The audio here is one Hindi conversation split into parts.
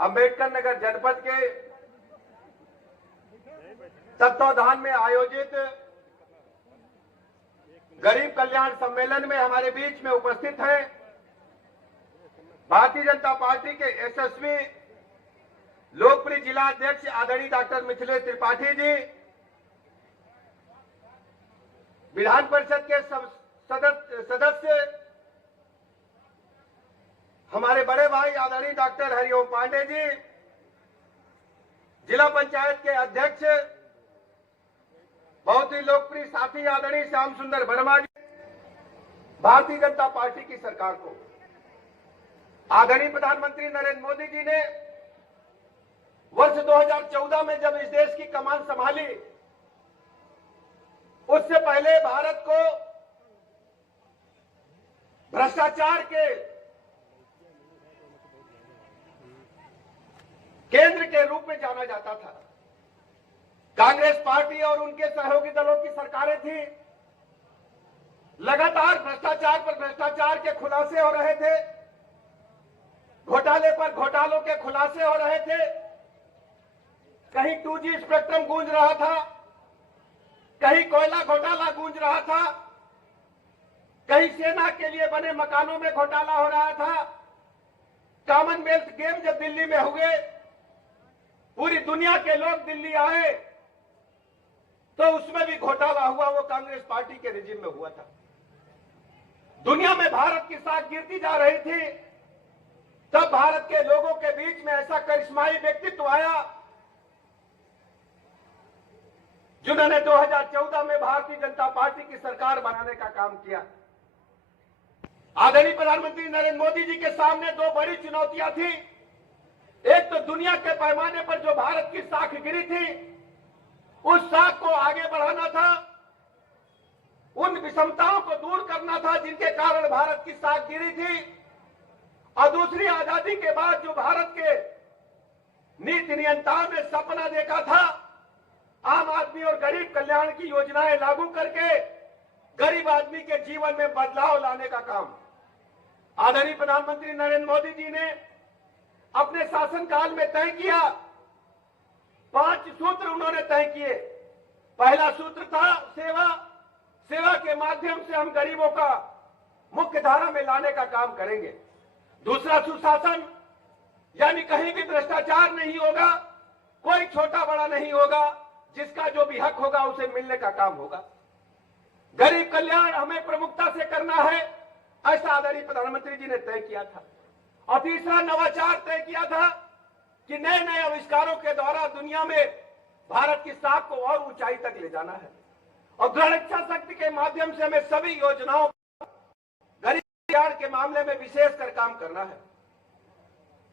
अंबेडकर नगर जनपद के तत्वाधान में आयोजित गरीब कल्याण सम्मेलन में हमारे बीच में उपस्थित हैं भारतीय जनता पार्टी के यशस्वी लोकप्रिय जिला अध्यक्ष आदरणीय डॉक्टर मिथिलेश त्रिपाठी जी, विधान परिषद के सदस्य हमारे बड़े भाई आदरणीय डॉक्टर हरिओम पांडे जी, जिला पंचायत के अध्यक्ष बहुत ही लोकप्रिय साथी आदरणीय श्याम सुंदर वर्मा जी, भारतीय जनता पार्टी की सरकार को आदरणीय प्रधानमंत्री नरेंद्र मोदी जी ने वर्ष 2014 में जब इस देश की कमान संभाली, उससे पहले भारत को भ्रष्टाचार के केंद्र के रूप में जाना जाता था। कांग्रेस पार्टी और उनके सहयोगी दलों की सरकारें थी, लगातार भ्रष्टाचार पर भ्रष्टाचार के खुलासे हो रहे थे, घोटाले पर घोटालों के खुलासे हो रहे थे। कहीं 2G स्पेक्ट्रम गूंज रहा था, कहीं कोयला घोटाला गूंज रहा था, कहीं सेना के लिए बने मकानों में घोटाला हो रहा था। कॉमनवेल्थ गेम जब दिल्ली में हुए, पूरी दुनिया के लोग दिल्ली आए, तो उसमें भी घोटाला हुआ, वो कांग्रेस पार्टी के रिजीम में हुआ था। दुनिया में भारत की साख गिरती जा रही थी, तब भारत के लोगों के बीच में ऐसा करिश्माई व्यक्तित्व आया जिन्होंने 2014 में भारतीय जनता पार्टी की सरकार बनाने का काम किया। आदरणीय प्रधानमंत्री नरेंद्र मोदी जी के सामने दो बड़ी चुनौतियां थी। एक तो दुनिया के पैमाने पर जो भारत की साख गिरी थी, उस साख को आगे बढ़ाना था, उन विषमताओं को दूर करना था जिनके कारण भारत की साख गिरी थी। और दूसरी, आजादी के बाद जो भारत के नीति नियंत्रण में सपना देखा था, आम आदमी और गरीब कल्याण की योजनाएं लागू करके गरीब आदमी के जीवन में बदलाव लाने का काम आदरणीय प्रधानमंत्री नरेंद्र मोदी जी ने अपने शासनकाल में तय किया। 5 सूत्र उन्होंने तय किए। पहला सूत्र था सेवा। सेवा के माध्यम से हम गरीबों का मुख्य धारा में लाने का काम करेंगे। दूसरा, सुशासन, यानी कहीं भी भ्रष्टाचार नहीं होगा, कोई छोटा बड़ा नहीं होगा, जिसका जो भी हक होगा उसे मिलने का काम होगा। गरीब कल्याण हमें प्रमुखता से करना है, ऐसा आदरणीय प्रधानमंत्री जी ने तय किया था। और तीसरा, नवाचार तय किया था कि नए नए आविष्कारों के द्वारा दुनिया में भारत की साख को और ऊंचाई तक ले जाना है। और दृढ़ इच्छा शक्ति के माध्यम से हमें सभी योजनाओं गरीब कल्याण के मामले में विशेषकर काम करना है।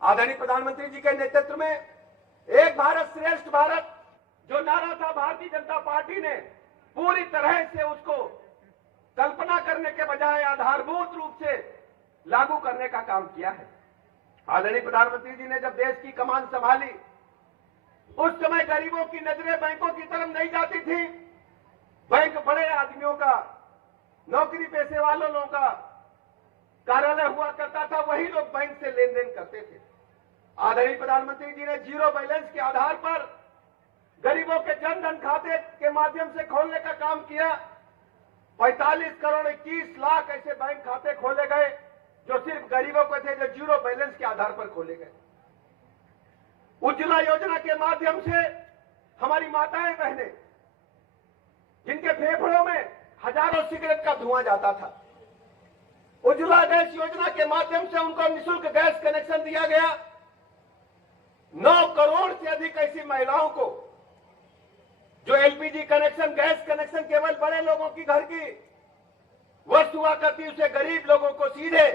आदरणीय प्रधानमंत्री जी के नेतृत्व में एक भारत श्रेष्ठ भारत जो नारा था, भारतीय जनता पार्टी ने पूरी तरह से उसको कल्पना करने के बजाय आधारभूत रूप से लागू करने का काम किया है। आदरणीय प्रधानमंत्री जी ने जब देश की कमान संभाली, उस समय गरीबों की नजरें बैंकों की तरफ नहीं जाती थी। बैंक बड़े आदमियों का, नौकरी पेशे वालों लोगों का कार्यालय हुआ करता था, वही लोग बैंक से लेन देन करते थे। आदरणीय प्रधानमंत्री जी ने जीरो बैलेंस के आधार पर गरीबों के जन धन खाते के माध्यम से खोलने का काम किया। 45 करोड़ 21 लाख ऐसे बैंक खाते खोले गए जो सिर्फ गरीबों को थे, जो जीरो बैलेंस के आधार पर खोले गए। उज्ज्वला योजना के माध्यम से हमारी माताएं बहनें, जिनके फेफड़ों में हजारों सिगरेट का धुआं जाता था, उज्ज्वला गैस योजना के माध्यम से उनको निःशुल्क गैस कनेक्शन दिया गया। 9 करोड़ से अधिक ऐसी महिलाओं को जो एलपीजी कनेक्शन, गैस कनेक्शन केवल बड़े लोगों की घर की वस्तु हुआ करती, उसे गरीब लोगों को सीधे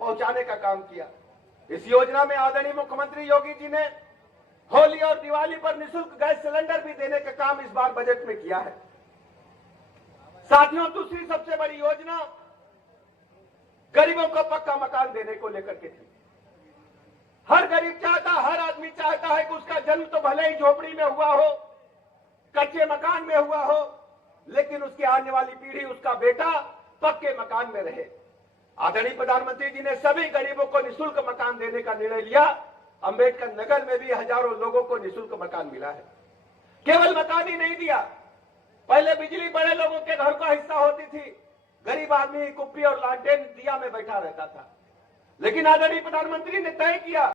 पहुंचाने का काम किया। इस योजना में आदरणीय मुख्यमंत्री योगी जी ने होली और दिवाली पर निःशुल्क गैस सिलेंडर भी देने का काम इस बार बजट में किया है। साथियों, दूसरी सबसे बड़ी योजना गरीबों को पक्का मकान देने को लेकर के थी। हर गरीब चाहता, हर आदमी चाहता है कि उसका जन्म तो भले ही झोपड़ी में हुआ हो, कच्चे मकान में हुआ हो, लेकिन उसकी आने वाली पीढ़ी, उसका बेटा पक्के मकान में रहे। आदरणीय प्रधानमंत्री जी ने सभी गरीबों को निःशुल्क मकान देने का निर्णय लिया। अंबेडकर नगर में भी हजारों लोगों को निःशुल्क मकान मिला है। केवल मकान ही नहीं दिया, पहले बिजली बड़े लोगों के घर का हिस्सा होती थी, गरीब आदमी कुप्पी और लालटेन दिया में बैठा रहता था। लेकिन आदरणीय प्रधानमंत्री ने तय किया